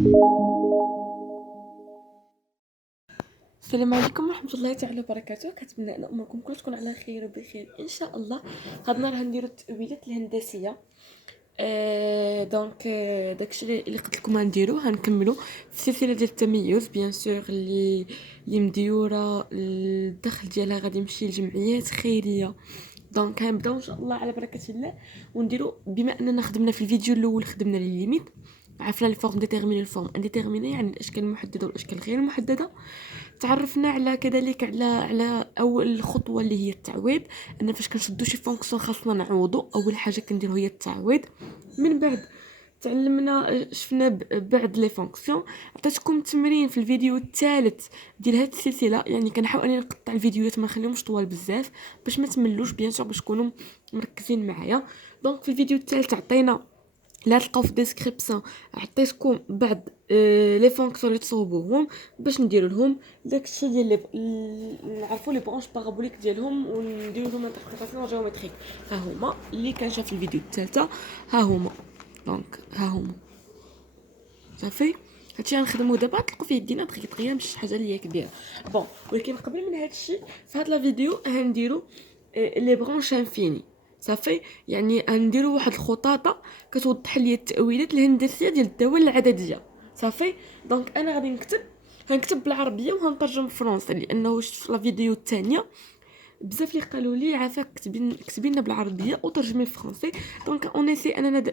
السلام عليكم ورحمة الله تعالى وبركاته. كنتمنى ان اموركم كلها تكون على خير وبخير ان شاء الله. هاد النهار غنديرو التأويلات الهندسية. دونك داكشي اللي قلت لكم غنديرو، هنكملو في السلسله ديال التميز بيان سور اللي مديوره الدخل ديالها غادي يمشي لجمعيات خيريه. دونك غنبداو ان شاء الله على بركه الله ونديرو. بما اننا خدمنا في الفيديو الاول خدمنا لي ليميت، عرفنا الفورم ديتيرميني الفورم انديتيرميني يعني الاشكال المحدده والاشكال غير المحدده. تعرفنا على كذلك على اول خطوه اللي هي التعويض، ان فاش كنشدو شي فونكسيون خاصنا نعوضو. اول حاجه كنديرو هي التعويض. من بعد تعلمنا شفنا بعد لي فونكسيون. عطيتكم تمرين في الفيديو الثالث ديال هذه السلسله، يعني كنحاول اني نقطع الفيديوهات ما نخليهمش طوال بزاف باش ما تملوش بيان سور، باش تكونوا مركزين معايا. دونك في الفيديو الثالث عطينا لا تلقاو في الديسكريبسيون، عطيتكم بعض لي فونكسيون اللي تصوبوهم باش نديروا لهم داكشي ديال نعرفوا لي برونش بارابوليك ديالهم ونديروا لهم انتربريتاسيون جيومتريك. ها هما اللي كان شاف الفيديو الثالثه، ها هما. دونك ها هما صافي. هادشي غنخدمو دابا، تلقوا فيه يدينا دغيا ماشي شي حاجه اللي هي كبيره. بون ولكن قبل من هادشي في هاد لا فيديو غنديرو لي برونش انفيني. صافي، يعني غنديروا واحد الخطاطه كتوضح لي التاويلات الهندسيه ديال الدوال العدديه. صافي. دونك انا غادي هنكتب بالعربيه وهنترجم بالفرنسي، لانه شفت في لا فيديو الثانيه بزاف اللي قالوا لي عافاك كتبي لنا بالعربيه وترجمي بالفرنسي. دونك اونيسي اننا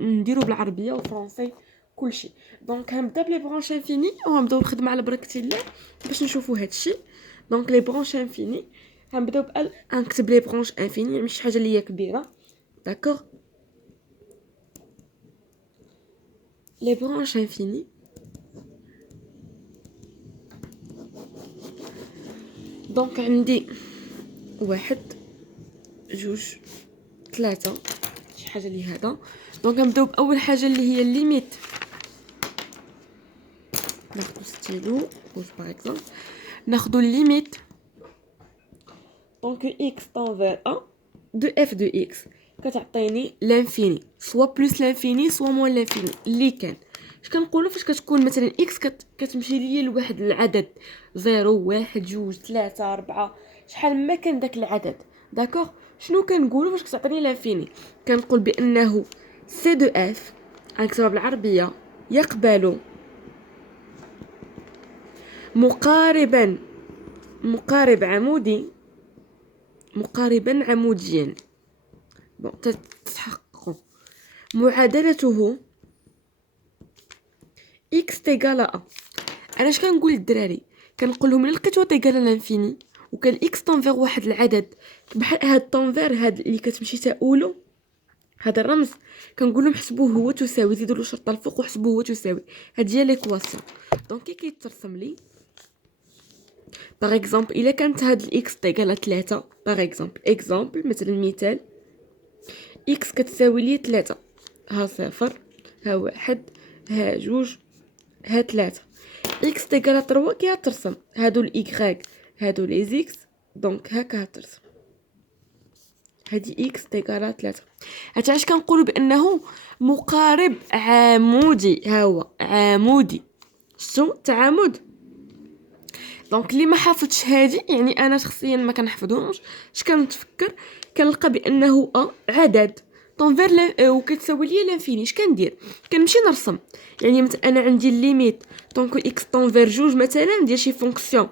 نديرو بالعربيه والفرنسي كلشي. دونك غنبدا بلي برونش انفيني وغنبداو الخدمه على بركه الله باش نشوفوا هادشي. دونك لي برونش انفيني غنبداو غنكتب لي برونش انفيني، يعني ماشي حاجه اللي هي كبيره. داكوغ، لي برونش انفيني. دونك عندي واحد جوج ثلاثة، شي حاجه اللي هذا. دونك غنبداو باول حاجه اللي هي الليميت. ناخذ ستيلو روج باغ اكزومبل، ناخذ الليميت. دونك x تنفير 1 دو اف دو x كتعطيني لانفيني، سوا بلس لانفيني سوا موان لانفيني اللي كان. اش كنقولوا فاش كتكون مثلا x كتمشي ليا لواحد العدد 0 1 2 3 4 شحال ما كان داك العدد. داكوغ، شنو كنقولوا فاش كتعطيني لانفيني؟ كنقول بانه سي دو اف، غنكتبها بالعربيه، يقبل مقارب عمودي مقاربا عموديا. بون تتحقق معادلته x تيغال ا. انا اش كنقول للدراري؟ كنقول لهم الا لقيتو تيغال لانفيني وكان x تنفير واحد العدد بحال هاد تنفير هاد اللي كتمشي تاولو، هذا الرمز كنقول لهم حسبوه هو تساوي، زيدوا له شرطه الفوق وحسبوه هو تساوي. هادي هي ليكواسيون. دونك كي كيترسم لي باغ اكزومبل الا كانت هاد الاكس تيغال 3 باغ اكزومبل مثلا مثال، اكس كتساوي لي 3، ها صفر ها واحد ها جوج ها 3. اكس تيغال 3 كي غترسم هادو الايكغيك هادو لي زيكس. دونك هكا غترسم هادي اكس تيغال 3. هادي علاش كنقولوا بانه مقارب عمودي. ها هو عمودي، شتو تعامد. دونك اللي ما حافظش هادي، يعني انا شخصيا ما كنحفظهمش، اش كنتفكر كنلقى بانه عدد طونفير وكتساوي ليا لانفيني. اش كندير؟ كنمشي نرسم، يعني مثلا انا عندي الليميت دونك اكس طونفير جوج مثلا ديال شي فونكسيون،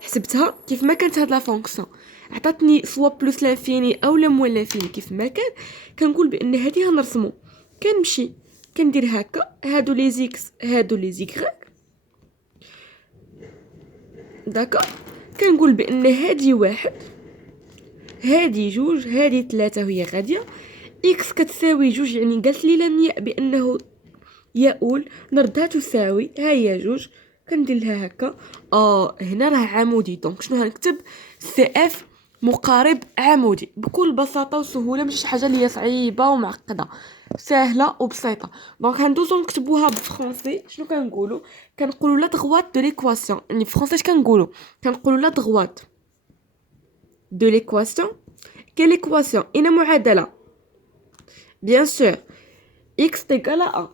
حسبتها كيف ما كانت هاد لا فونكسيون عطاتني سوا بلس لانفيني او لا موان لانفيني كيف ما كان. كنقول بان هادي غنرسمو، كنمشي كندير هكا، هادو لي زيكس هادو لي زيكغيك. داكا، كنقول بان هادي واحد هادي جوج هادي 3 وهي غاديه. اكس كتساوي جوج، يعني قالت لي لم بانه يؤول، نردها تساوي ها هي جوج، كندير لها هكا. هنا راه عمودي. دونك شنو هنكتب؟ سي اف مقارب عمودي بكل بساطه وسهوله، ماشي حاجه اللي هي صعيبه ومعقده، سهله وبسيطه. دونك هندوزو نكتبوها بالفرنسي. شنو كنقولوا؟ كنقولوا لا دغوات دو ليكواسيون، يعني فرنسي اش كنقولوا لا دغوات دو ليكواسيون. كي ليكواسيون ان معادله بيان سور x تيغال ا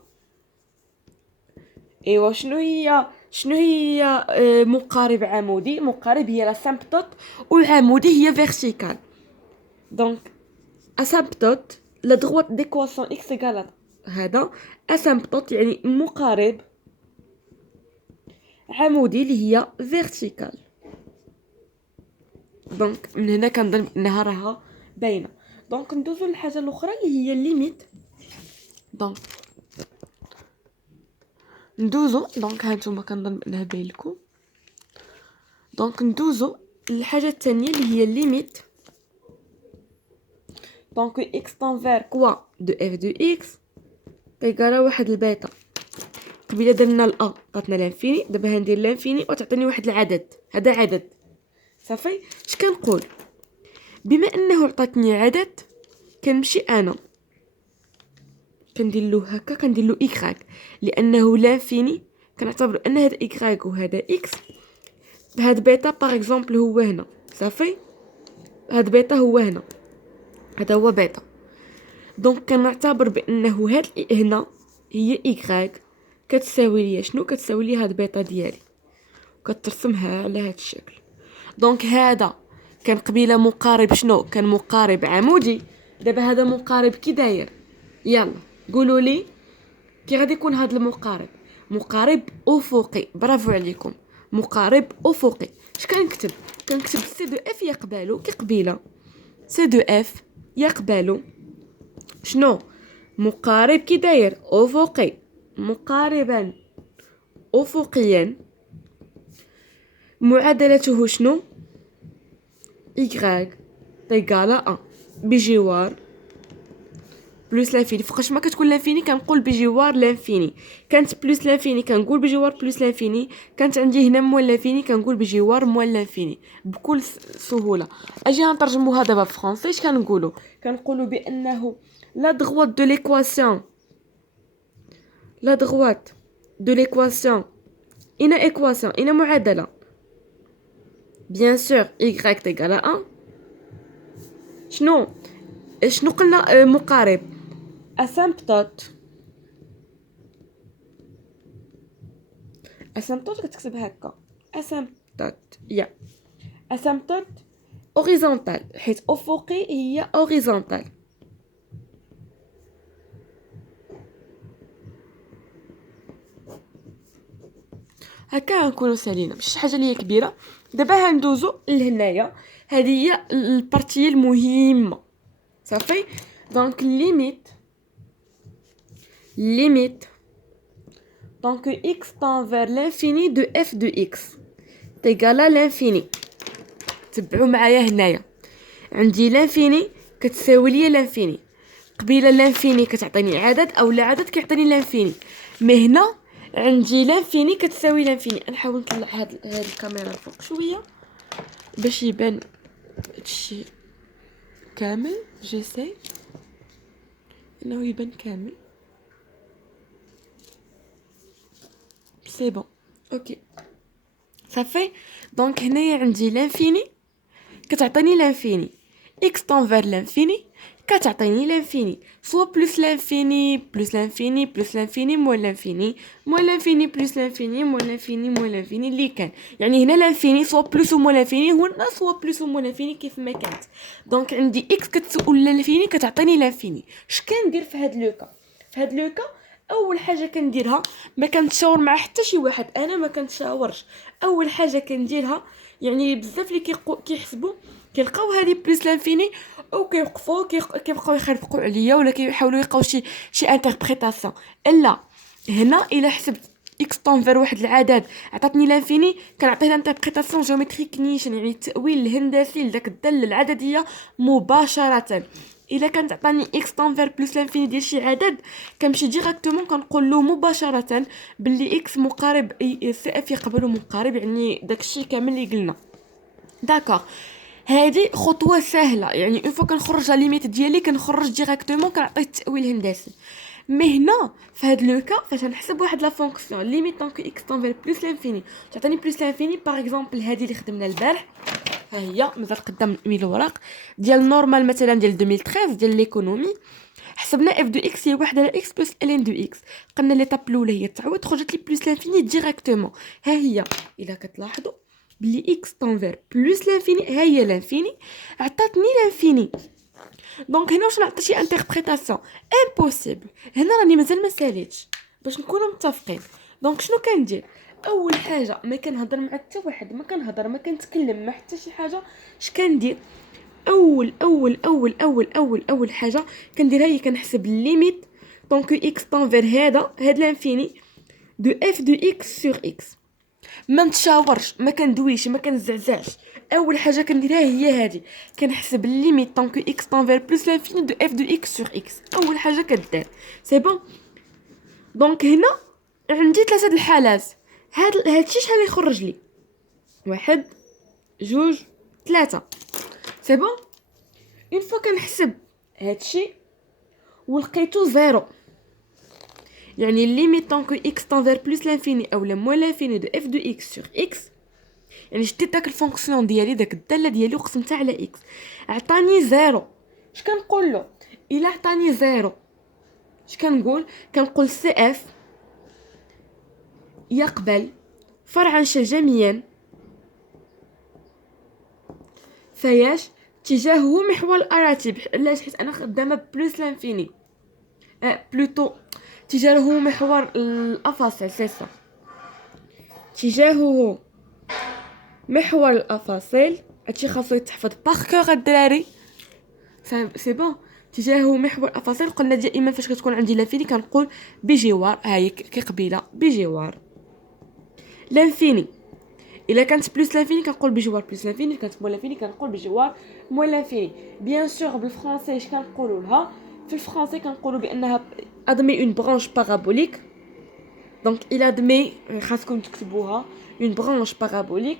ايوا شنو هي مقارب عمودي؟ مقارب هي لاسامبتوت والعمودي هي فيرتيكال. دونك اسامبتوت لا droite d'équation x égale هذا اسامبتوت يعني مقارب عمودي اللي هي فيرتيكال. دونك من هنا كنظن انها راها باينه. دونك ندوزو للحاجه الاخرى اللي هي الليميت. دونك ندوزو دونك هانتوما كنظن بانها باين لكم. دونك ندوزو للحاجه الثانيه اللي هي الليميت. دونك x tend vers quoi de f de x تيقرا واحد البيتا. قبيله درنا الأ عطاتنا لانفيني، دابا غندير لانفيني وتعطيني واحد العدد. هذا عدد صافي. اش كنقول؟ بما انه عطاتني عدد كنمشي انا كندير له هكا، كندير له اكراك لانه لانفيني كنعتبر ان هذا اكراك وهذا اكس. هاد بيتا باغ اكزومبل هو هنا صافي، هاد بيتا هو هنا، هذا هو بيتا. دونك كنعتبر بانه هاد هنا هي اكراك كتساوي ليا شنو؟ كتساوي لي هاد بيتا ديالي وكترسمها على هاد الشكل. دونك هذا كان قبيله مقارب شنو؟ كان مقارب عمودي. دابا هذا مقارب كي داير؟ يلا قولوا لي كي غادي يكون هذا المقارب؟ مقارب افقي. برافو عليكم، مقارب افقي. اش كنكتب؟ كنكتب سي دو اف يقبالو كي قبيله سي دو اف يقبالو شنو؟ مقارب كي داير؟ افقي. مقاربا افقيا معادلته شنو؟ y تيقالا 1 بجوار بلس لانفيني. فوقاش ما كتكون لانفيني كنقول بجوار لانفيني، كانت بلس لانفيني كنقول بجوار بلس لانفيني، كانت عندي هنا موال لانفيني كنقول بجوار موال لانفيني بكل سهوله. اجي نترجموها دابا فرونسي. اش كنقولوا بانه لا droite de l'équation une معادله bien sûr y تيقال 1 شنو قلنا؟ مقارب اسامبتوت كتكتب هكا اسامبتوت اسامبتوت اوريزونتال، حيت افقي هي اوريزونتال. هكا نكونوا سالينا ماشي حاجه اللي هي كبيره. دابا هندوزو لهنايا، هذه هي البارتيه المهمه صافي. دونك limite donc x tend vers l'infini de f de x égale à l'infini. تبعوا معايا هنايا، عندي لانفيني كتساوي ليا لانفيني. قبيله لانفيني كتعطيني عدد او لا عدد كيعطيني لانفيني. مي هنا عندي لانفيني كتساوي لانفيني. نحاول نطلع هاد الكاميرا فوق شويه باش يبان هادشي كامل. جيسي انه يبان كامل. سي بون اوكي صافي. دونك هنايا عندي لانفيني كتعطيني لانفيني، x tend vers l'infini كتعطيني لانفيني، سوا بلس لانفيني بلس لانفيني بلس لانفيني موال لانفيني موال لانفيني بلس لانفيني موال لانفيني موال لانفيني اللي كان. يعني هنا لانفيني سوا بلس وموال لانفيني، هنا سوا بلس وموال لانفيني كيف ما كانت. دونك عندي x كتساوي لانفيني كتعطيني لانفيني. اش كندير في هاد لوكا؟ اول حاجه كنديرها ما كنتشاور مع حتى شي واحد، انا ما كنتشاورش. اول حاجه كنديرها يعني بزاف اللي كيحسبوا كيلقاو هذه بلس لانفيني او كيوقفوا كيبقاو يخربقوا عليا ولا كيحاولوا يلقاو شي انتربريتاسيون. الا هنا الا حسبت اكس طونفير واحد العدد عطاتني لانفيني كنعطيه الانتربريتاسيون جيومتريك نيشن، يعني التاويل الهندسي لذاك الداله العدديه مباشره. الا كانت عطاني اكس طونفير بلس لانفيني ديال شي عدد كنمشي ديريكتومون كنقول له مباشره باللي اكس مقارب سي اف يقبلوا مقارب، يعني داكشي كامل اللي قلنا. داكوغ، هذه خطوه سهله، يعني اون فوا كنخرج لا ليميت ديالي كنخرج ديريكتومون كنعطيه التاويل الهندسي. مي هنا في هاد لو كا فاش نحسب واحد لا فونكسيون ليميت دونك اكس طونفير بلس لانفيني تعطيني بلس لانفيني. باغ اكزومبل هذه اللي خدمنا البارح ها هي مازال قدام 1000 الوراق ديال نورمال مثلا ديال 2013 ديال ليكونومي. حسبنا اف دو اكس هي 1 على اكس بلس الين دو اكس. قلنا ليطاب الاولى هي تعوض، خرجت لي بلس لانفيني ديريكتومون. ها هي الا كتلاحظوا بلي اكس طونفير بلس لانفيني، ها هي لانفيني عطاتني لانفيني. دونك هنا واش نعطي شي انتربريتاسيون امبوسيبل. هنا راني مازال ما ساليتش باش نكونوا متفقين. دونك شنو كندير؟ اول حاجه ما كنهضر مع حتى واحد، ما كنهضر ما كنتكلم مع حتى شي حاجه. اش كندير؟ اول حاجه كنديرها هي كنحسب الليميت طونك اكس طونفير هاد لانفيني دو اف دو اكس سور اكس. ما نتشاورش، ما كندويش، ما كنزعزعش. اول حاجه كنديرها هي هذه، كنحسب الليميت طونك اكس طونفير بلس لانفيني دو اف دو اكس سور اكس. اول حاجه كدار سي بون. دونك هنا عندي 3 الحالات. هادشي شحال يخرج لي؟ 1 2 3 سي بون. اون فوا كنحسب هادشي ولقيتو زيرو، يعني الليميت طونك اكس طونفير بلس لانفيني او موان لانفيني دو اف دو اكس سور اكس، يعني شديت داك الفونكسيون ديالي، داك الداله ديالي وقسمتها على اكس، عطاني زيرو. اش كنقول له الا عطاني زيرو؟ اش كنقول سي اف يقبل فرعا شجميا فياش اتجاهه محور الاراتب. علاش؟ حيت انا خدامه بلس لانفيني بلوتو اتجاهه محور الافاصيل. سي سا اتجاهه محور الافاصيل. هادشي خاصو يتحفظ باغ الدراري. سي بون. اتجاهه محور الافاصيل. قلنا دائما فاش كتكون عندي لانفيني كنقول بجوار، هاي كقبيله بجوار لانفيني. الا كانت بلس لانفيني كنقول بجوار بلس لانفيني، كانت موان لانفيني كنقول بجوار موان لانفيني. بيان سور بالفرنسي اش كنقولوا لها؟ في الفرنسي كنقولوا بانها ادمي اون برانش بارابوليك. دونك الى ادمي خاصكم تكتبوها اون برانش بارابوليك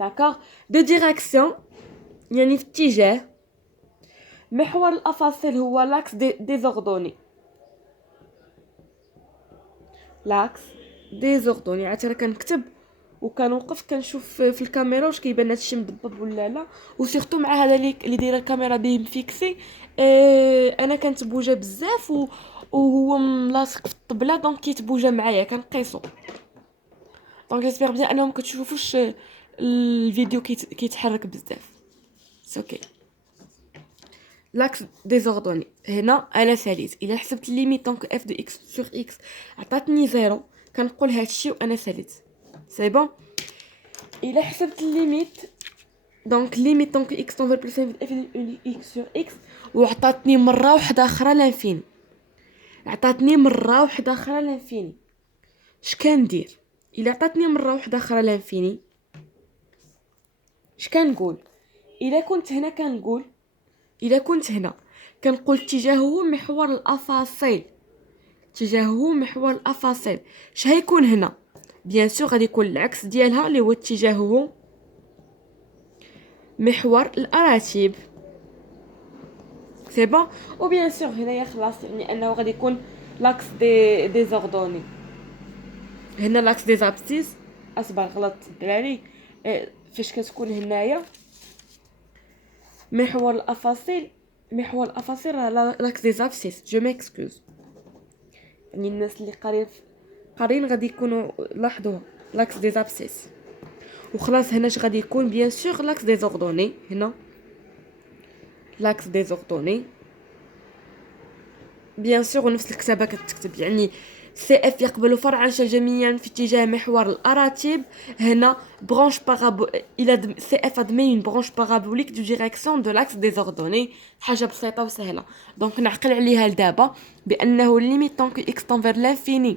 داكوغ دو ديريكسيون، يعني في اتجاه. محور الافاصيل هو لاكس ديزوردوني، لاكس ديزوردوني. عاد انا كنكتب وكنوقف كنشوف في الكاميرا واش كيبان هادشي مضبب ولا لا. وسورتو مع هذا اللي دايره الكاميرا به مفيكسي، انا كنتبوجا بزاف وهو ملاصق في الطبله، دونك كيتبوجا معايا كنقيسو. دونك جيسبر بيان انهم كتشوفوش الفيديو كيتحرك بزاف. اوكي. لاكس ديزوردوني هنا انا ساليت. الا حسبت ليميت طونك اف دو اكس سور اكس عطاتني زيرو، كنقول هادشي وانا ساليت. سي بون. الا حسبت ليميت دونك ليميت طونك اكس طونفير بلس اف دو اكس سور اكس وعطاتني مره واحده اخرى لانفيني، اش كندير؟ الا عطاتني مره واحده اخرى لانفيني اش كنقول؟ الا كنت هنا كنقول اتجاهه محور الافاصيل. اش هيكون هنا؟ بيان سور غادي يكون العكس ديالها اللي هو اتجاهه محور الاراتب. سي بون. و بيان سور هنايا خلاص، يعني انه غادي يكون لاكس ديزوردوني. هنا لاكس دي زابسيس. اصبر غلط الدراري. فاش كتكون هنايا محور الافاصيل لاكس دي زابسيس. جو ميكسكوز، يعني الناس اللي قارين غادي يكونوا لاحظوها لاكس دي زابسيس. وخلاص هنا اش غادي يكون؟ بيان سور لاكس ديزوردوني. هنا لاكس ديزوردوني بيان سور، ونفس الكتابه كتكتب، يعني سي اف يقبل فرعا شجميا في اتجاه محور الاراتب. هنا برانش بارابو الى سي اف ادمي اون برانش بارابوليك دو ديريكسيون دو لاكس ديزوردوني. حاجه بسيطه وسهله. دونك نعقل عليها لدابا بانه ليميت طونك اكس طونفير لانفيني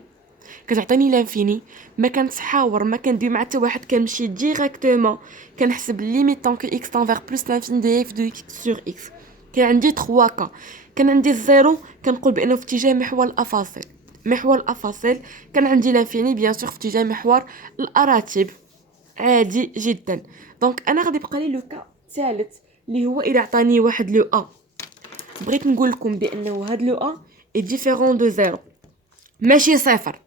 كتعطيني لانفيني، ما كنتحاور ما كندوي مع حتى واحد، كنمشي ديريكتومون كنحسب ليميت طونك اكس طونفير بلس لانفيني دي اف دو اكس سور اكس. كان عندي 3 كا. كان عندي الزيرو كنقول بانه في اتجاه محور الافاصيل. كان عندي لانفيني بيان سور في اتجاه محور الاراتب. عادي جدا. دونك انا غادي يبقى لي لو كا ثالث اللي هو اذا عطاني واحد لو ا. بغيت نقول لكم بانه هاد لو ا اي ديفيرون دو زيرو، ماشي صفر.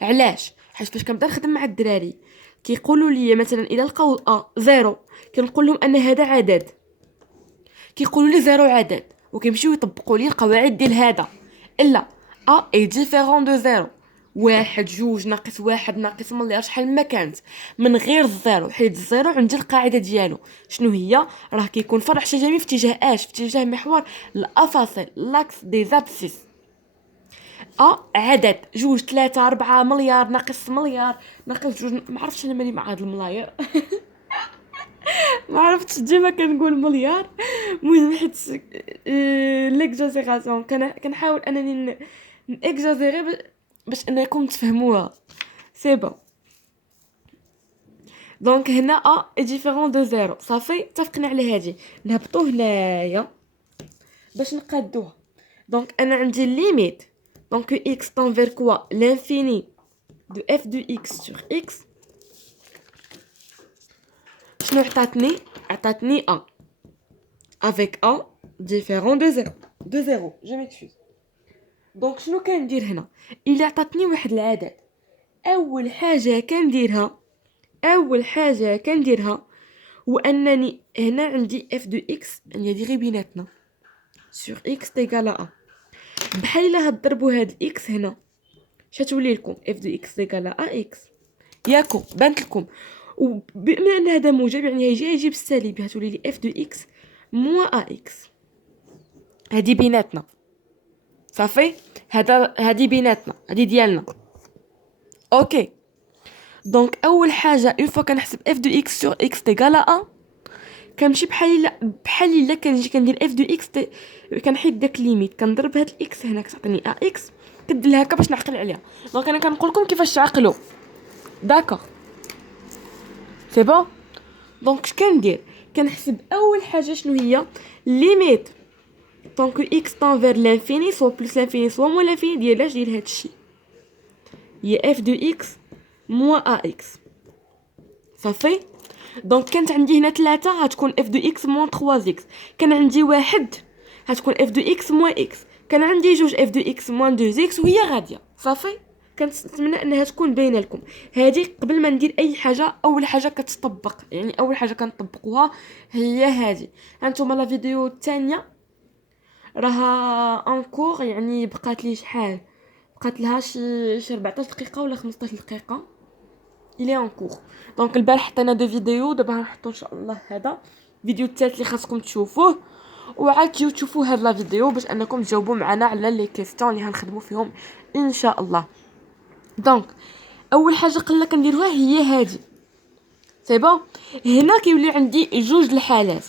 علاش؟ حيت فاش كنبدا نخدم مع الدراري كيقولوا لي مثلا اذا لقاو ا زيرو كنقول لهم ان هذا عدد، كيقولوا لي زيرو عدد وكيمشيو يطبقوا لي القواعد ديال هذا. الا ا اي ديفيرون دو زيرو، واحد جوج ناقص واحد ناقص مليار شحال ما كانت من غير الزيرو، حيت الزيرو عندي القاعده ديالو شنو هي، راه كيكون فرع شجري في اتجاه اش، في اتجاه محور الافاصيل لاكس دي زابسيس. عدد جوج ثلاثة أربعة مليار ناقص مليار ناقص جوج، ما عرفتش انا مالي مع هاد الملاير ما عرفتش ديما كنقول مليار. المهم حيت ليكزاجيراسيون كنحاول انني نيكزاجيري باش انكم تفهموها. سي بون. دونك هنا اي ديفيرون دو زيرو، صافي اتفقنا على هادي. نهبطو هنايا باش نقادوها. دونك انا عندي ليميت دونك x tend vers quoi l'infini de f de x sur x. شنو عطاتني a avec a différent de 0 je m'excuse. دونك شنو كندير هنا؟ الا عطاتني واحد العدد، اول حاجه كنديرها هو انني هنا عندي f de x يعني هذه غير بيناتنا sur x تيغال a. بحال الا هضربوا هاد x هنا شتولي لكم f de x تيغال a x ياكو بانت لكم. وبما ان هذا موجب يعني هيجي بالسالب، هتولي لي f de x moins ax. هادي بيناتنا صافي، هادي بيناتنا، هادي ديالنا. اوكي دونك اول حاجه اون فوا كنحسب f de x sur x تيغال a كنمشي بحال الا كنجي كندير f de x كنحيد داك ليميت كنضرب هاد الاكس هنا كتعطيني ax كدير لها هكا باش نعقل عليها. دونك انا كنقول لكم كيفاش تعقلوا. داكور سي بون. دونك اش كندير؟ كنحسب اول حاجه شنو هي ليميت دونك x tend vers l'infini soit plus l'infini soit moins l'infini ديال هادشي هي f de x moins ax. صافي. دونك كانت عندي هنا 3 غتكون f de x moins 3x، كان عندي 1 غتكون f de x moins x، كان عندي 2 f de x moins 2x وهي غاديه. صافي كنتمنى انها تكون باينه لكم. هذه قبل ما ندير اي حاجه اول حاجه كتطبق، يعني اول حاجه كنطبقوها هي هذه. هانتوما لا فيديو الثانيه راها انكور، يعني بقات لي شحال، بقات لها شي 14 دقيقه ولا 15 دقيقه الى انكور. دونك البارح حطينا دو فيديو، دابا غنحطو ان شاء الله هذا فيديو الثالث اللي خاصكم تشوفوه، وعاد تجيو تشوفوا هاد لا فيديو باش انكم تجاوبوا معنا على لي كيسيون اللي غنخدموا فيهم ان شاء الله. دونك اول حاجه قلنا كنديروها هي هذه. سي بون. هنا كيولي عندي جوج الحالات.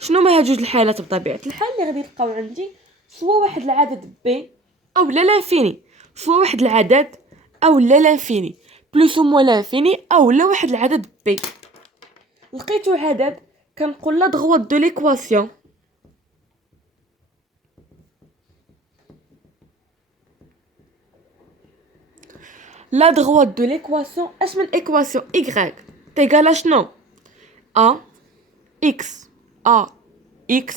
شنو ما هاد جوج الحالات؟ بطبيعه الحال اللي غادي تلقاو عندي سوا واحد العدد بي او لا لانفيني، سوا واحد العدد او لا لانفيني بلوس او موان لانفيني او لا واحد العدد بي. لقيتو عدد كنقول لا دغوات دو ليكواسيون لا دغوات دو ليكواسيون. اش من ايكواسيون y تيغال شنو a x a x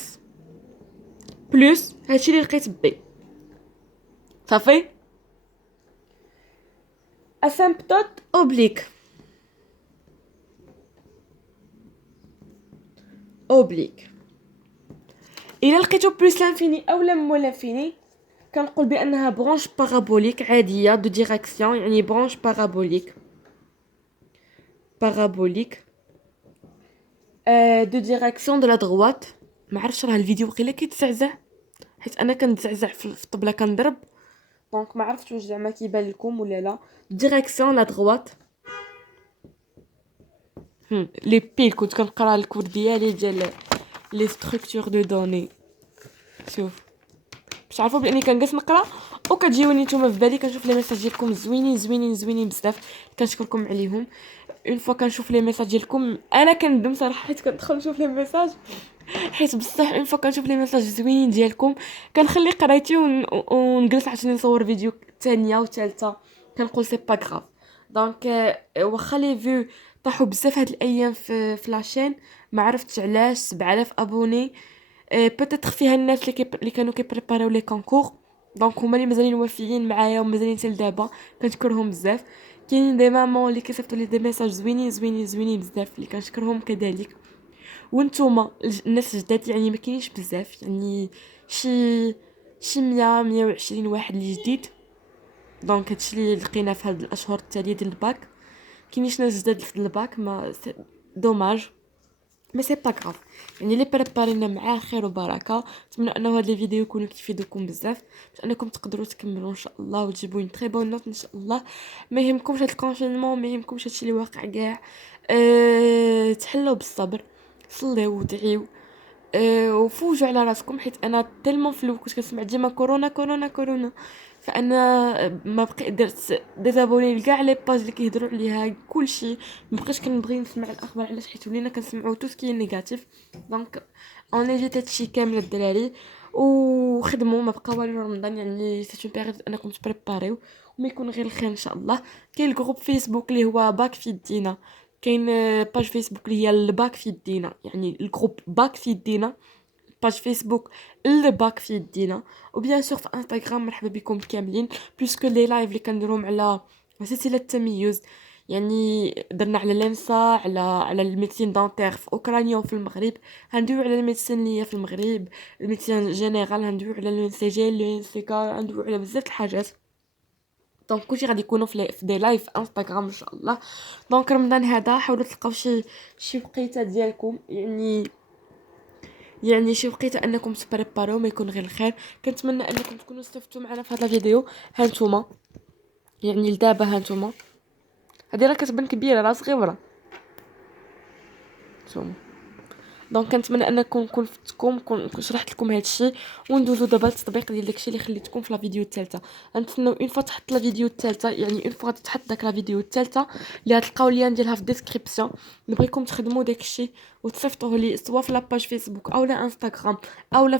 بلس هادشي اللي لقيت بي. صافي. اسامبتوت اوبليك الا لقيتو بلس لانفيني او لا مو لانفيني كنقول بانها برونش بارابوليك عاديه دو ديريكسيون، يعني برونش بارابوليك دو ديريكسيون دو لا دغوات. ما عرفتش راه الفيديو وقيلا كيتزعزع حيت انا كنتزعزع في الطبله كنضرب، دونك ما عرفتش واش زعما كيبان لكم ولا لا. ديريكسيون لا دغوات لي بيل كنت كنقرا الكور ديالي ديال لي ستركتور دو دوني. شوف باش عارفوا باني كنجلس نقرا وكتجيوني نتوما في بالي كنشوف لي ميساج ديالكم زوينين بزاف، كنشكركم عليهم. اون فوا كنشوف لي ميساج ديالكم انا كندم صراحه حيت كندخل نشوف لي ميساج، حيت بصح اون فوا كنشوف لي ميساج زوينين ديالكم كنخلي قرايتي ونجلس عشان نصور فيديو ثانيه وثالثه. كنقول سي با غراف. دونك واخا لي فيو طاحوا بزاف هاد الايام في لاشين، ما عرفتش علاش 7000 ابوني. بوتيتر فيها الناس اللي كانوا كيبريباريو لي كونكور، دونك هما اللي مازالين وافيين معايا ومازالين حتى لدابا كنشكرهم بزاف. كاينين دي مامون اللي كيصيفطوا لي دي ميساج زوينين بزاف اللي كنشكرهم كذلك. وانتوما الناس جداد، يعني ما كاينينش بزاف، يعني شي 120 واحد اللي جديد. دونك هادشي اللي لقينا في هاد الاشهر التاليه ديال الباك. كاينينش ناس جداد في الباك، ما دوماج، مي سي با غاف. يعني اللي بريبارينا معاه خير وبركه. نتمنى انه هاد لي فيديو يكونوا كيفيدوكم بزاف باش انكم تقدروا تكملوا ان شاء الله وتجيبوا une très bonne note ان شاء الله. ما يهمكمش هاد الكونفينمون، ما يهمكمش هادشي اللي واقع كاع. تحلوا بالصبر، صليو ودعيو، وفوجوا على راسكم، حيت انا تلمون في الاول كنت كنسمع ديما كورونا كورونا كورونا. فانا ما بقيت درت ديزابوني لكاع لي باج اللي كيهضروا عليها كلشي. ما بقيتش كنبغي نسمع الاخبار، علاش؟ حيت ولينا كنسمعوا تو سكي نيجاتيف. دونك اون جيت هادشي كامل الدراري وخدموا، ما بقى والو رمضان، يعني سي اون بيريود انكم تبريباريو وما يكون غير الخير ان شاء الله. كاين الجروب فيسبوك اللي هو باك في يدينا، كاين باج فيسبوك اللي هي الباك في يدينا، يعني الجروب باك في يدينا، باج فيسبوك الباك في يدينا. وبيان سور في انستغرام مرحبا بكم كاملين، بلوسكو لي لايف اللي كنديرهم على سلسله التميز، يعني درنا على لينسا، على الميديسين دونتير في اوكرانيا وفي المغرب. هندويو على الميديسين اللي هي في المغرب، الميديسين جينيرال، هندويو على لو سي جي لو سي كا، هندويو على بزاف الحاجات. دونك كلشي غادي يكونوا في دي لايف انستغرام ان شاء الله. دونك رمضان هذا حاولوا تلقاو شي وقيته ديالكم، يعني شي وقيته انكم تبريباريو ما يكون غير الخير. كنتمنى انكم تكونوا استفدتوا معنا في هذا الفيديو. هانتوما يعني لدابا هانتوما، هذه راه كتبان كبيره راه صغيره نتوما. دونك كنتمنى انكم نكون فتكم، نكون شرحت لكم هذا الشيء. وندوزو دابا للتطبيق ديال داكشي اللي خليتكم في لا فيديو الثالثه. غنتسناو اون فوا تحط لا فيديو الثالثه، يعني اون فوا تحط داك لا فيديو الثالثه اللي غتلقاو اللين ديالها في الديسكريبسيون. نبغيكم تخدموا داكشي وتصيفطوه لي سوا في لاباج فيسبوك او لا انستغرام او لا